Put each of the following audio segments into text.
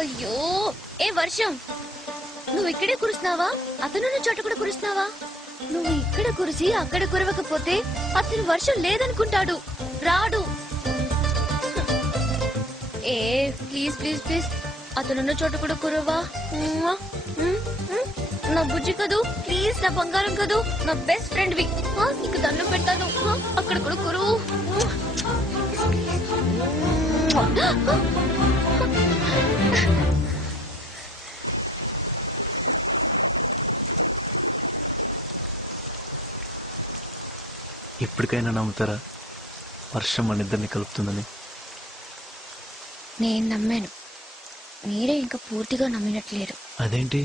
అయ్యో ఏ వర్షం, నువ్వు ఇక్కడే కురుస్తున్నావా? అతనున్న చోట కూడా కురుస్తున్నావా? నువ్వు ఇక్కడ కురిసి అక్కడ కురవకపోతే అతను వర్షం లేదనుకుంటాడు, రాడు. ఏ ప్లీజ్ ప్లీజ్ ప్లీజ్ అతనున్న చోట కూడా కురవా? నా బుజ్జి కదూ, ప్లీజ్ నా బంగారం కదూ, నా బెస్ట్ ఫ్రెండ్ వి, నీకు దండం పెడతాను, అక్కడ కూడా కురువు. ఎప్పటికైనా నమ్ముతారా వర్షం మన ఇద్దరిని కలుపుతుందని? నేను నమ్మాను, మీరే ఇంకా పూర్తిగా నమ్మినట్లేరు. అదేంటి?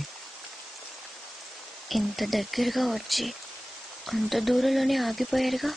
ఇంత దగ్గరగా వచ్చి అంత దూరంలోనే ఆగిపోయారుగా.